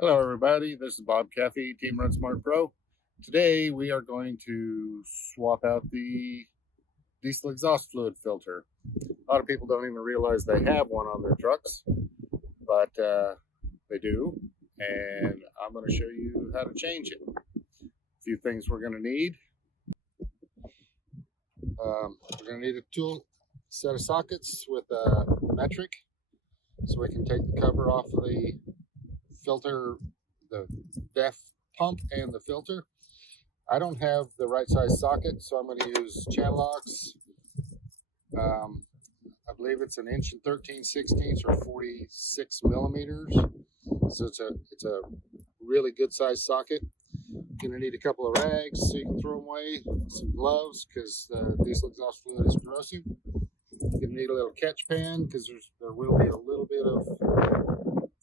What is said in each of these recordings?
Hello everybody, this is Bob Caffey, Team Run Smart Pro. Today we are going to swap out the diesel exhaust fluid filter. A lot of people don't even realize they have one on their trucks, but they do, and I'm going to show you how to change it. A few things we're going to need. We're going to need a tool set of sockets with a metric so we can take the cover off of the filter, the DEF pump and the filter. I don't have the right size socket, so I'm going to use channel locks. I believe it's an 1 13/16 or 46 millimeters. So it's a really good size socket. You're going to need a couple of rags so you can throw them away, some gloves because the diesel exhaust fluid is corrosive. You're going to need a little catch pan because there will be a little bit of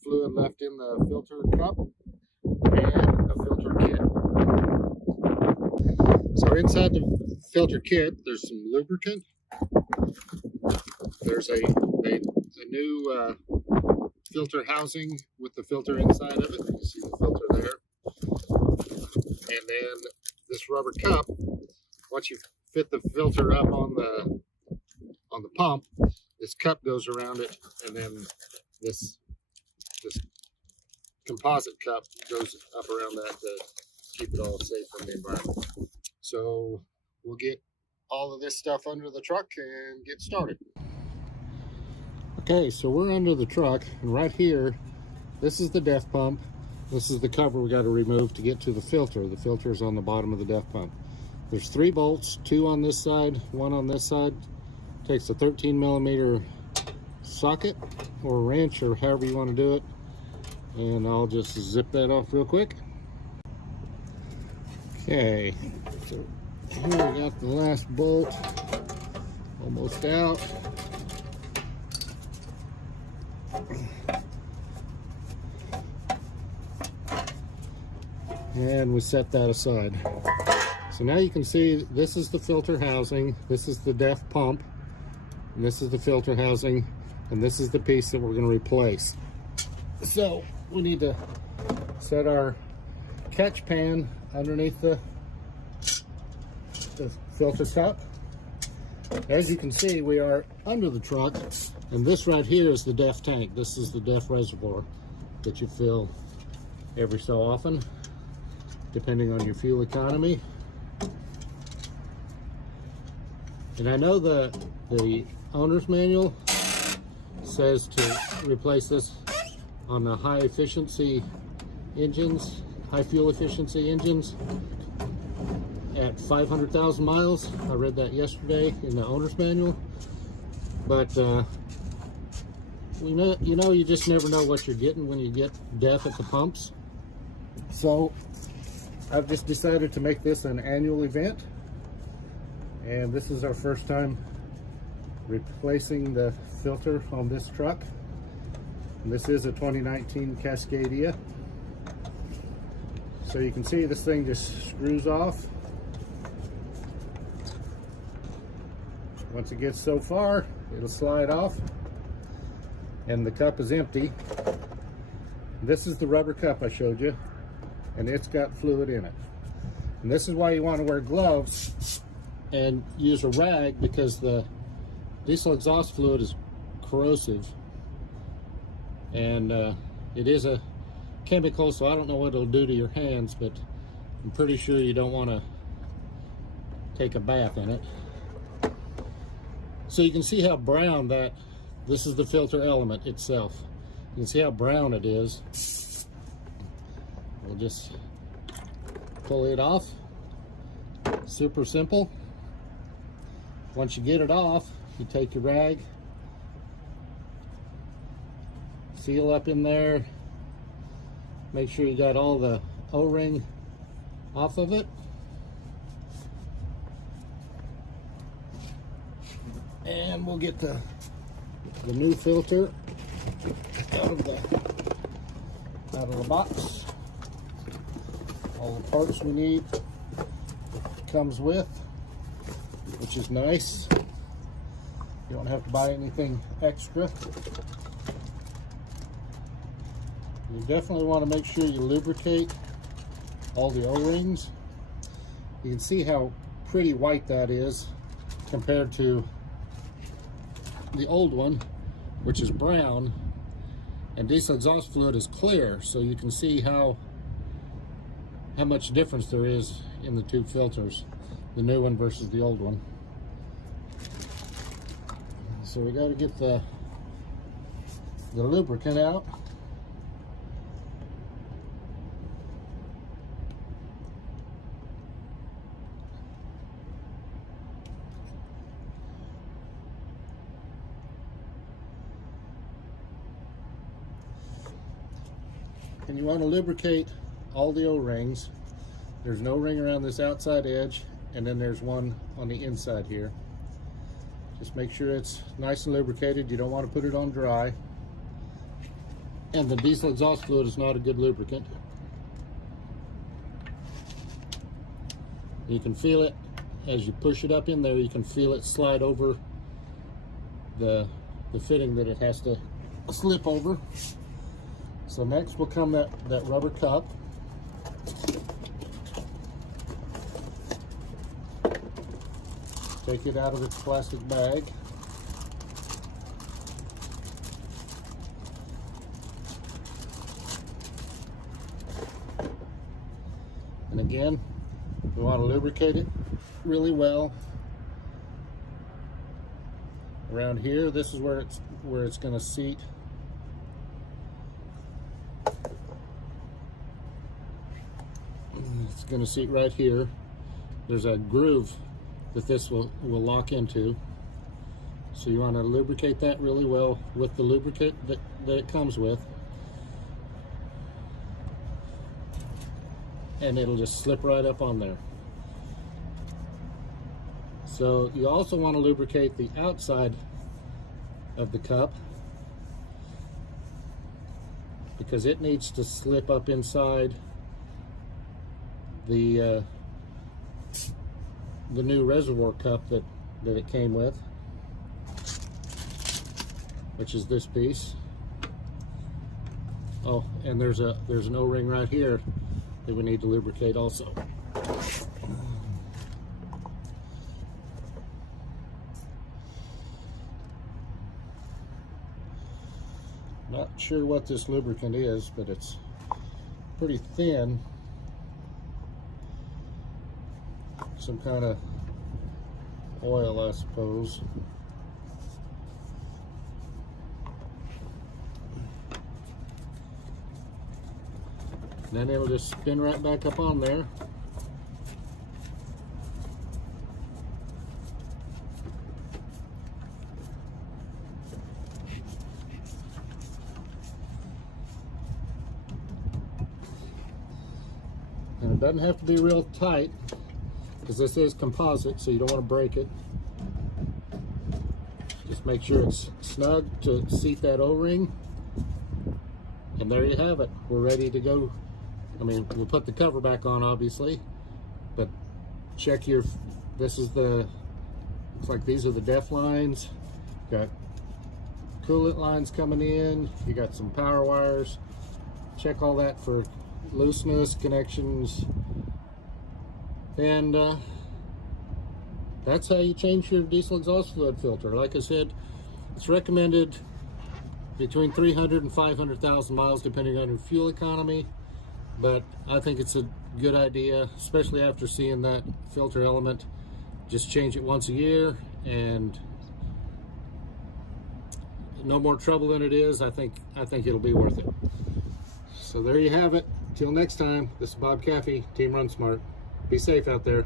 fluid left in the filter cup, and a filter kit. So inside the filter kit there's some lubricant. There's a new filter housing with the filter inside of it. You see the filter there. And then this rubber cup, once you fit the filter up on the pump, this cup goes around it, and then this composite cup goes up around that to keep it all safe from the environment. So we'll get all of this stuff under the truck and get started. Okay, so we're under the truck, and right here, this is the DEF pump. This is the cover we got to remove to get to the filter. The filter is on the bottom of the DEF pump. There's 3 bolts, 2 on this side, 1 on this side. Takes a 13 millimeter socket or wrench or however you want to do it. And I'll just zip that off real quick. Okay, so here we got the last bolt almost out. And we set that aside. So now you can see this is the filter housing, this is the DEF pump, and this is the filter housing, and this is the piece that we're going to replace. So we need to set our catch pan underneath the filter cup. As you can see, we are under the truck, and this right here is the DEF tank. This is the DEF reservoir that you fill every so often, depending on your fuel economy. And I know the owner's manual says to replace this on the high efficiency engines, high fuel efficiency engines at 500,000 miles. I read that yesterday in the owner's manual. But you just never know what you're getting when you get DEF at the pumps. So I've just decided to make this an annual event, and this is our first time replacing the filter on this truck. And this is a 2019 Cascadia. So you can see this thing just screws off. Once it gets so far, it'll slide off, and the cup is empty. This is the rubber cup I showed you, and it's got fluid in it. And this is why you want to wear gloves and use a rag, because the diesel exhaust fluid is corrosive, and it is a chemical, so I don't know what it'll do to your hands, but I'm pretty sure you don't want to take a bath in it. So you can see how brown this is the filter element itself. You can see how brown it is. We'll just pull it off. Super simple. Once you get it off, you take your rag, seal up in there, make sure you got all the O-ring off of it, and we'll get the new filter out of the box. All the parts we need comes with, which is nice. You don't have to buy anything extra. You definitely want to make sure you lubricate all the O-rings. You can see how pretty white that is compared to the old one, which is brown, and diesel exhaust fluid is clear, so you can see how much difference there is in the two filters, the new one versus the old one. So we got to get the lubricant out. And you want to lubricate all the O-rings. There's an O-ring around this outside edge, and then there's one on the inside here. Just make sure it's nice and lubricated. You don't want to put it on dry. And the diesel exhaust fluid is not a good lubricant. You can feel it as you push it up in there. You can feel it slide over the fitting that it has to slip over. So next will come that rubber cup. Take it out of its plastic bag. And again, we want to lubricate it really well. Around here, this is where it's going to seat. It's going to seat right here. There's a groove that this will lock into. So you want to lubricate that really well with the lubricant that it comes with. And it'll just slip right up on there. So you also want to lubricate the outside of the cup, because it needs to slip up inside the new reservoir cup that it came with, which is this piece. Oh, and there's an O-ring right here that we need to lubricate also. Not sure what this lubricant is, but it's pretty thin. Some kind of oil, I suppose. Then it'll just spin right back up on there. And it doesn't have to be real tight, because this is composite, so you don't want to break it. Just make sure it's snug to seat that O-ring. And there you have it. We're ready to go. I mean, we'll put the cover back on, obviously, but check your, looks like these are the def lines. Got coolant lines coming in. You got some power wires. Check all that for looseness, connections. And that's how you change your diesel exhaust fluid filter. Like I said, it's recommended between 300 and 500,000 miles depending on your fuel economy, but I think it's a good idea, especially after seeing that filter element. Just change it once a year, and no more trouble than it is. I think it'll be worth it. So there you have it. Till next time, this is Bob Caffey, Team Run Smart. Be safe out there.